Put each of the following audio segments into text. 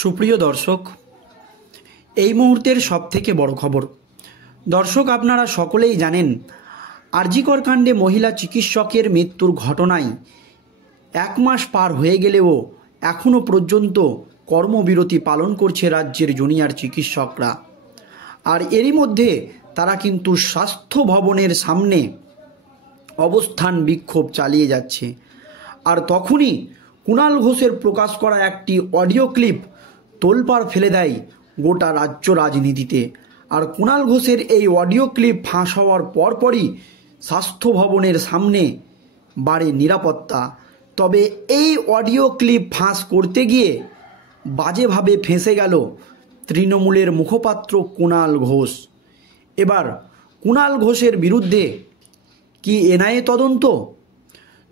সুপ্রিয় দর্শক, এই মুহূর্তের সবথেকে বড় খবর। দর্শক, আপনারা সকলেই জানেন আর.জি. কর কাণ্ডে মহিলা চিকিৎসকের মৃত্যুর ঘটনায় 1 মাস পার হয়ে গেলেও এখনও পর্যন্ত কর্মবিরতি পালন করছে রাজ্যের জুনিয়র চিকিৎসকরা। আর এরই মধ্যে তারা কিন্তু স্বাস্থ্য ভবনের সামনে অবস্থান বিক্ষোভ চালিয়ে যাচ্ছে। আর তখনই কুণাল ঘোষের প্রকাশ করা একটি অডিও ক্লিপ তোলপাড় ফেলে দেয় গোটা রাজ্য রাজনীতিতে। আর কুণাল ঘোষের এই অডিও ক্লিপ ফাঁস হওয়ার পরপরই স্বাস্থ্য ভবনের সামনে বাড়ে নিরাপত্তা। তবে এই অডিও ক্লিপ ফাঁস করতে গিয়ে বাজেভাবে ফেঁসে গেল তৃণমূলের মুখপাত্র কুণাল ঘোষ। এবার কুণাল ঘোষের বিরুদ্ধে কি এনআইএ তদন্ত?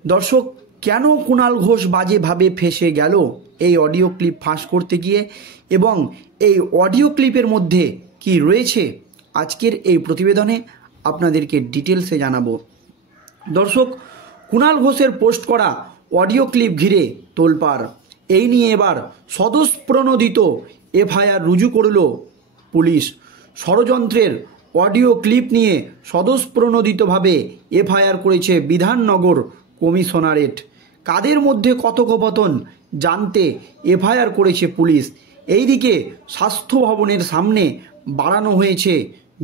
দর্শক, কেন কুণাল ঘোষ বাজেভাবে ফেঁসে গেল এই অডিও ক্লিপ ফাঁস করতে গিয়ে, এবং এই অডিও ক্লিপের মধ্যে কি রয়েছে, আজকের এই প্রতিবেদনে আপনাদেরকে ডিটেলসে জানাবো। দর্শক, কুণাল ঘোষের পোস্ট করা অডিও ক্লিপ ঘিরে তোলপাড়। এই নিয়ে এবার স্বতঃপ্রণোদিত এফআইআর রুজু করল পুলিশ। ষড়যন্ত্রের অডিও ক্লিপ নিয়ে স্বতঃপ্রণোদিতভাবে এফআইআর করেছে বিধাননগর কমিশনারেট। কাদের মধ্যে কথোপকথন জানতে এফআইআর করেছে পুলিশ। এইদিকে স্বাস্থ্য ভবনের সামনে বাড়ানো হয়েছে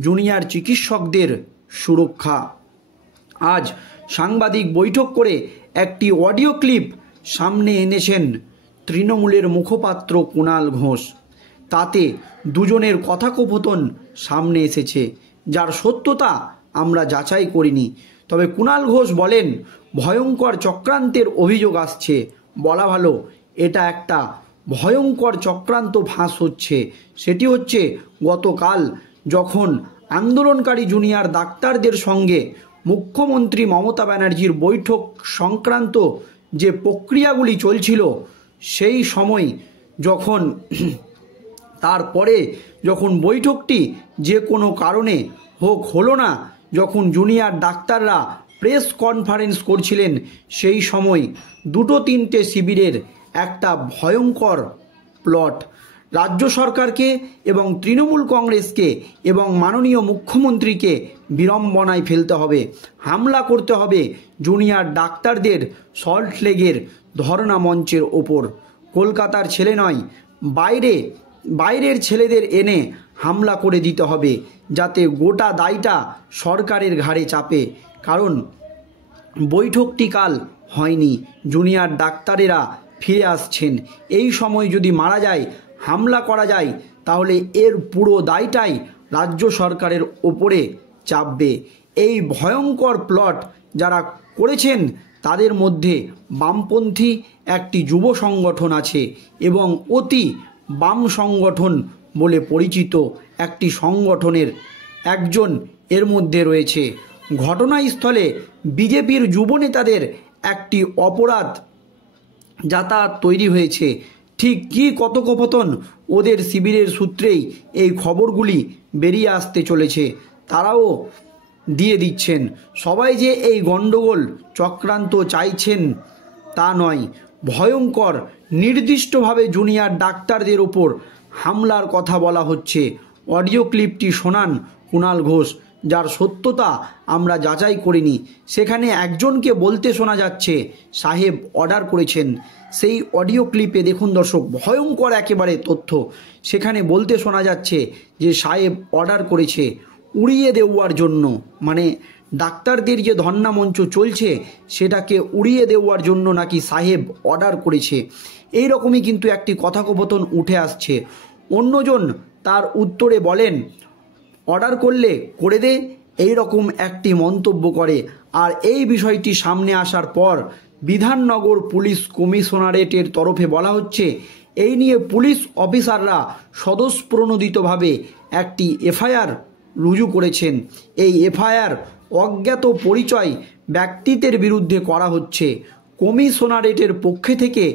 জুনিয়র চিকিৎসকদের সুরক্ষা। আজ সাংবাদিক বৈঠক করে একটি অডিও ক্লিপ সামনে এনেছেন তৃণমূলের মুখপাত্র কুণাল ঘোষ। তাতে দুজনের কথোপকথন সামনে এসেছে, যার সত্যতা আমরা যাচাই করিনি। তবে কুণাল ঘোষ বলেন, ভয়ঙ্কর চক্রান্তের অভিযোগ আসছে। বলা ভালো, এটা একটা ভয়ঙ্কর চক্রান্ত ফাঁস হচ্ছে। সেটি হচ্ছে গতকাল যখন আন্দোলনকারী জুনিয়র ডাক্তারদের সঙ্গে মুখ্যমন্ত্রী মমতা ব্যানার্জির বৈঠক সংক্রান্ত যে প্রক্রিয়াগুলি চলছিল, সেই সময় যখন তারপরে যখন বৈঠকটি যে কোনো কারণে হোক হলো না, যখন জুনিয়র ডাক্তাররা প্রেস কনফারেন্স করছিলেন, সেই সময় 2-3টে শিবিরের একটা ভয়ঙ্কর প্লট রাজ্য সরকারকে এবং তৃণমূল কংগ্রেসকে এবং মাননীয় মুখ্যমন্ত্রীকে বিড়ম্বনায় ফেলতে হবে। হামলা করতে হবে জুনিয়র ডাক্তারদের সল্টলেকের ধর্ণা মঞ্চের ওপর। কলকাতার ছেলে নয়, বাইরের ছেলেদের এনে হামলা করে দিতে হবে, যাতে গোটা দায়টা সরকারের ঘাড়ে চাপে। কারণ বৈঠকটি কাল হয়নি, জুনিয়র ডাক্তারেরা ফিরে আসছেন। এই সময় যদি মারা যায়, হামলা করা যায়, তাহলে এর পুরো দায়টাই রাজ্য সরকারের ওপরে চাপবে। এই ভয়ঙ্কর প্লট যারা করেছেন তাদের মধ্যে বামপন্থী একটি যুব সংগঠন আছে এবং অতি বাম সংগঠন বলে পরিচিত একটি সংগঠনের একজন এর মধ্যে রয়েছে। ঘটনাস্থলে বিজেপির যুব নেতাদের একটি অপরাধ যাতায়াত তৈরি হয়েছে। ঠিক কী কথোপকথন ওদের শিবিরের সূত্রেই এই খবরগুলি বেরিয়ে আসতে চলেছে, তারাও দিয়ে দিচ্ছেন। সবাই যে এই গণ্ডগোল চক্রান্ত চাইছেন তা নয়, ভয়ঙ্কর নির্দিষ্টভাবে জুনিয়র ডাক্তারদের ওপর হামলার কথা বলা হচ্ছে। অডিও ক্লিপটি শোনান কুণাল ঘোষ, যার সত্যতা আমরা যাচাই করিনি। সেখানে একজনকে বলতে শোনা যাচ্ছে সাহেব অর্ডার করেছেন। সেই অডিও ক্লিপে দেখুন দর্শক, ভয়ঙ্কর একেবারে তথ্য। সেখানে বলতে শোনা যাচ্ছে যে সাহেব অর্ডার করেছে উড়িয়ে দেওয়ার জন্য, মানে ডাক্তারদের যে ধর্ণা মঞ্চ চলছে সেটাকে উড়িয়ে দেওয়ার জন্য নাকি সাহেব অর্ডার করেছে। এই রকমই কিন্তু একটি কথোপকথন উঠে আসছে। অন্যজন তার উত্তরে বলেন, অর্ডার করলে করে দে, এই রকম একটি মন্তব্য করে। আর এই বিষয়টি সামনে আসার পর বিধাননগর পুলিশ কমিশনারেটের তরফে বলা হচ্ছে, এই নিয়ে পুলিশ অফিসাররা স্বতঃপ্রণোদিতভাবে একটি এফআইআর রুজু করেছেন। এই এফআইআর অজ্ঞাত পরিচয় ব্যক্তিদের বিরুদ্ধে করা হচ্ছে। কমিশনারেটের পক্ষে থেকে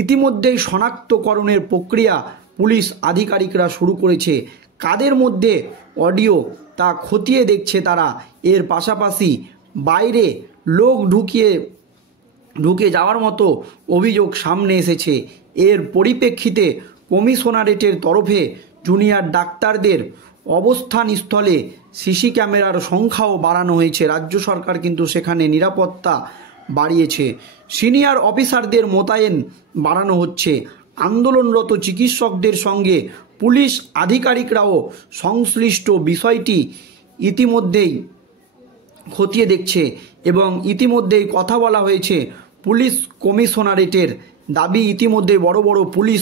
ইতিমধ্যেই শনাক্তকরণের প্রক্রিয়া পুলিশ আধিকারিকরা শুরু করেছে। কাদের মধ্যে অডিও তা খতিয়ে দেখছে তারা। এর পাশাপাশি বাইরে লোক ঢুকে যাওয়ার মতো অভিযোগ সামনে এসেছে। এর পরিপ্রেক্ষিতে কমিশনারেটের তরফে জুনিয়র ডাক্তারদের অবস্থান স্থলে সিসি ক্যামেরার সংখ্যাও বাড়ানো হয়েছে। রাজ্য সরকার কিন্তু সেখানে নিরাপত্তা বাড়িয়েছে, সিনিয়র অফিসারদের মোতায়েন বাড়ানো হচ্ছে। আন্দোলনরত চিকিৎসকদের সঙ্গে পুলিশ আধিকারিকরাও সংশ্লিষ্ট বিষয়টি ইতিমধ্যেই খতিয়ে দেখছে এবং ইতিমধ্যেই কথা বলা হয়েছে। পুলিশ কমিশনারেটের দাবি ইতিমধ্যে বড় বড় পুলিশ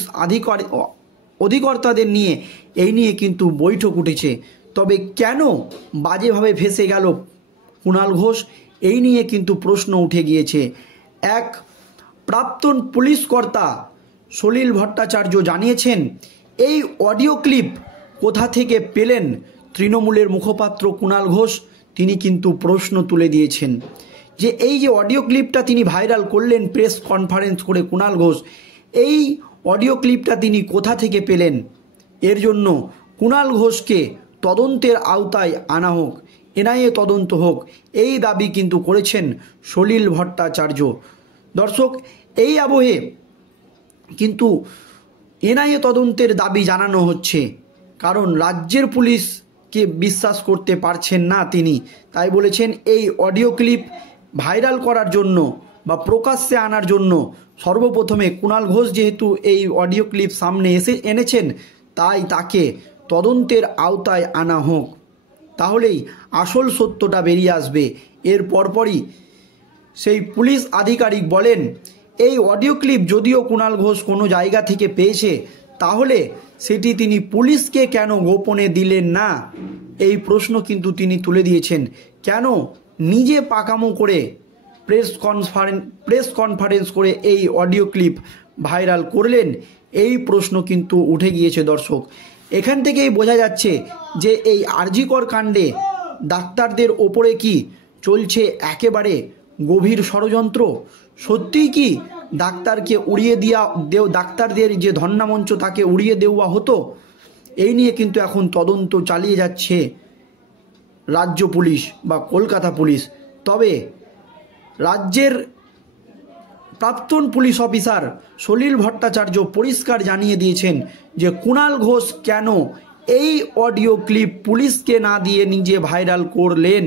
অধিকর্তাদের নিয়ে এই নিয়ে কিন্তু বৈঠক উঠেছে। তবে কেন বাজেভাবে ফেঁসে গেল কুণাল ঘোষ, এই নিয়ে কিন্তু প্রশ্ন উঠে গিয়েছে। এক প্রাক্তন পুলিশ কর্তা সলিল ভট্টাচার্য জানিয়েছেন, এই অডিও ক্লিপ কোথা থেকে পেলেন তৃণমূলের মুখপাত্র কুণাল ঘোষ। তিনি কিন্তু প্রশ্ন তুলে দিয়েছেন যে এই যে অডিও ক্লিপটা তিনি ভাইরাল করলেন প্রেস কনফারেন্স করে কুণাল ঘোষ, এই অডিও ক্লিপটা তিনি কোথা থেকে পেলেন। এর জন্য কুণাল ঘোষকে তদন্তের আওতায় আনা হোক, এনআইএ তদন্ত হোক, এই দাবি কিন্তু করেছেন সলিল ভট্টাচার্য। দর্শক, এই আবহে কিন্তু এনআইএ তদন্তের দাবি জানানো হচ্ছে, কারণ রাজ্যের পুলিশকে বিশ্বাস করতে পারছেন না তিনি। তাই বলেছেন এই অডিও ক্লিপ ভাইরাল করার জন্য বা প্রকাশ্যে আনার জন্য সর্বপ্রথমে কুণাল ঘোষ যেহেতু এই অডিও ক্লিপ সামনে এনেছেন, তাই তাকে তদন্তের আওতায় আনা হোক, তাহলেই আসল সত্যটা বেরিয়ে আসবে। এর পরপরই সেই পুলিশ আধিকারিক বলেন, এই অডিও ক্লিপ যদিও কুণাল ঘোষ কোনো জায়গা থেকে পেয়েছে, তাহলে সেটি তিনি পুলিশকে কেন গোপনে দিলেন না, এই প্রশ্ন কিন্তু তিনি তুলে দিয়েছেন। কেন নিজে পাকামো করে প্রেস কনফারেন্স করে এই অডিও ক্লিপ ভাইরাল করলেন, এই প্রশ্ন কিন্তু উঠে গিয়েছে। দর্শক, এখান থেকেই বোঝা যাচ্ছে যে এই আরজিকর কাণ্ডে ডাক্তারদের ওপরে কি চলছে একেবারে গভীর ষড়যন্ত্র। সত্যিই কি ডাক্তারকে উড়িয়ে ডাক্তারদের যে ধর্নামঞ্চ তাকে উড়িয়ে দেওয়া হতো, এই নিয়ে কিন্তু এখন তদন্ত চালিয়ে যাচ্ছে রাজ্য পুলিশ বা কলকাতা পুলিশ। তবে রাজ্যের প্রাক্তন পুলিশ অফিসার সলিল ভট্টাচার্য পরিষ্কার জানিয়ে দিয়েছেন যে কুণাল ঘোষ কেন এই অডিও ক্লিপ পুলিশকে না দিয়ে নিজে ভাইরাল করলেন,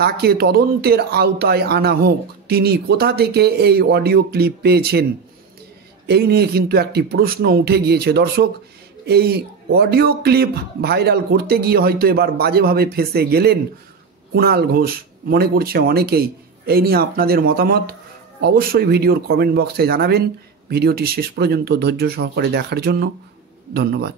তাকে তদন্তের আওতায় আনা হোক। তিনি কোথা থেকে এই অডিও ক্লিপ পেয়েছেন, এই নিয়ে কিন্তু একটি প্রশ্ন উঠে গিয়েছে। দর্শক, এই অডিও ক্লিপ ভাইরাল করতে গিয়ে হয়তো এবার বাজেভাবে ফেঁসে গেলেন কুণাল ঘোষ, মনে করছে অনেকেই। এই নিয়ে আপনাদের মতামত অবশ্যই ভিডিওর কমেন্ট বক্সে জানাবেন। ভিডিওটি শেষ পর্যন্ত ধৈর্য সহকারে দেখার জন্য ধন্যবাদ।